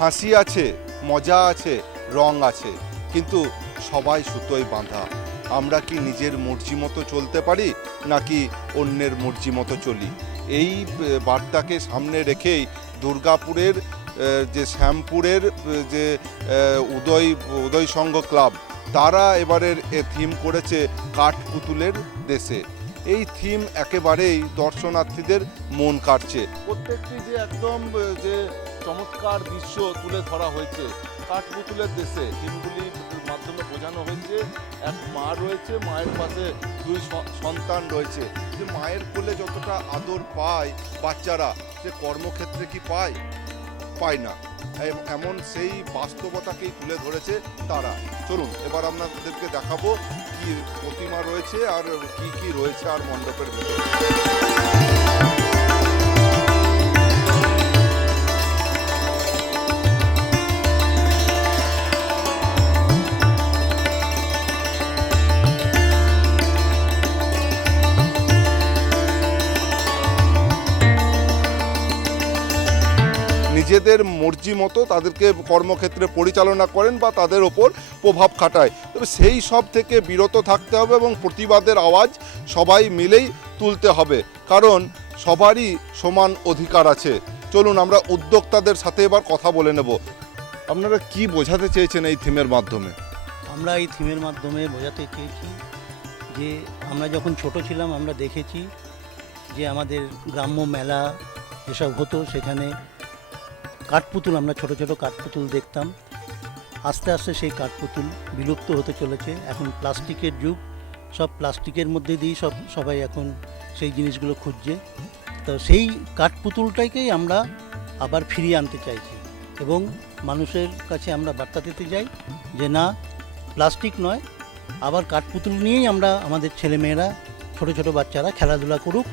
হাসি আছে, মজা আছে, রং আছে, কিন্তু সবাই সুতোয় বাঁধা। আমরা কি নিজের মর্জি মতো চলতে পারি নাকি অন্যের মর্জি মতো চলি? এই বার্তাকে সামনে রেখেই দুর্গাপুরের যে শ্যামপুরের যে উদয় সংঘ ক্লাব, তারা এবারের থিম করেছে কাঠপুতুলের দেশে। এই থিম একেবারেই দর্শনার্থীদের মন কাড়ছে। প্রত্যেকটি যে একদম যে চমৎকার দৃশ্য তুলে ধরা হয়েছে কাঠপুতুলের দেশে। থিমগুলির মাধ্যমে বোঝানো হয়েছে এক মা রয়েছে, মায়ের পাশে দুই সন্তান রয়েছে। যে মায়ের কোলে যতটা আদর পায় বাচ্চারা, সে কর্মক্ষেত্রে কি পায়? পায় না। এমন সেই বাস্তবতাকেই তুলে ধরেছে তারা। চলুন এবার আপনাদেরকে দেখাবো কি প্রতিমা রয়েছে আর কি কি রয়েছে আর মণ্ডপের ভিতরে। নিজেদের মর্জি মতো তাদেরকে কর্মক্ষেত্রে পরিচালনা করেন বা তাদের ওপর প্রভাব খাটায়। তবে সেই সব থেকে বিরত থাকতে হবে এবং প্রতিবাদের আওয়াজ সবাই মিলেই তুলতে হবে, কারণ সবারই সমান অধিকার আছে। চলুন আমরা উদ্যোক্তাদের সাথে এবার কথা বলে নেব। আপনারা কি বোঝাতে চেয়েছেন এই থিমের মাধ্যমে? আমরা এই থিমের মাধ্যমে বোঝাতে চেয়েছি যে আমরা যখন ছোট ছিলাম আমরা দেখেছি যে আমাদের গ্রাম্য মেলা যেসব হতো সেখানে কাঠপুতুল, আমরা ছোট ছোট কাঠপুতুল দেখতাম। আস্তে আস্তে সেই কাঠপুতুল বিলুপ্ত হতে চলেছে। এখন প্লাস্টিকের যুগ, সব প্লাস্টিকের মধ্যে দিয়েই সবাই এখন সেই জিনিসগুলো খুঁজছে। তো সেই কাঠপুতুলটাকেই আমরা আবার ফিরিয়ে আনতে চাইছি এবং মানুষের কাছে আমরা বার্তা দিতে চাই যে না, প্লাস্টিক নয়, আবার কাঠপুতুল নিয়েই আমরা আমাদের ছেলেমেয়েরা, ছোট ছোট বাচ্চারা খেলাধুলা করুক,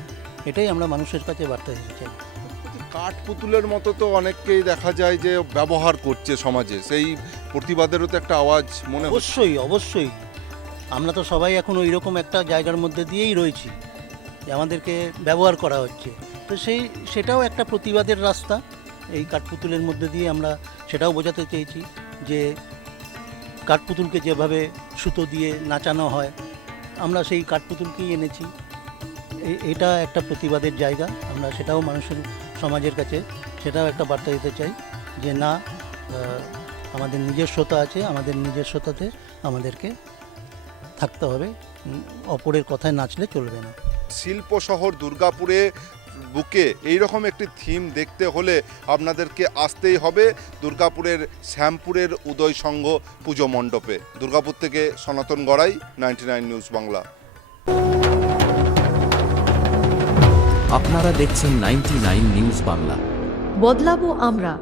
এটাই আমরা মানুষের কাছে বার্তা দিতে চাই। কাঠপুতুলের মতো তো অনেককেই দেখা যায় যে ব্যবহার করছে সমাজে, সেই প্রতিবাদেরও তো একটা আওয়াজ মনে হচ্ছে। অবশ্যই অবশ্যই, আমরা তো সবাই এখন ওই রকম একটা জায়গার মধ্যে দিয়েই রয়েছি যে আমাদেরকে ব্যবহার করা হচ্ছে। তো সেটাও একটা প্রতিবাদের রাস্তা। এই কাঠপুতুলের মধ্যে দিয়ে আমরা সেটাও বোঝাতে চেয়েছি যে কাঠপুতুলকে যেভাবে সুতো দিয়ে নাচানো হয়, আমরা সেই কাঠপুতুলকেই এনেছি। এটা একটা প্রতিবাদের জায়গা। আমরা সেটাও মানুষের, সমাজের কাছে সেটাও একটা বার্তা দিতে চাই যে না, আমাদের নিজস্বতা আছে, আমাদের নিজস্বতাতে আমাদেরকে থাকতে হবে, অপরের কথায় নাচলে চলবে না। শিল্প শহর দুর্গাপুরে বুকে এইরকম একটি থিম দেখতে হলে আপনাদেরকে আসতেই হবে দুর্গাপুরের শ্যামপুরের উদয় সংঘ পুজো মণ্ডপে। দুর্গাপুর থেকে সনাতন গড়াই, 99 নিউজ বাংলা। আপনারা দেখছেন 99 নিউজ বাংলা। বদলাবো আমরা।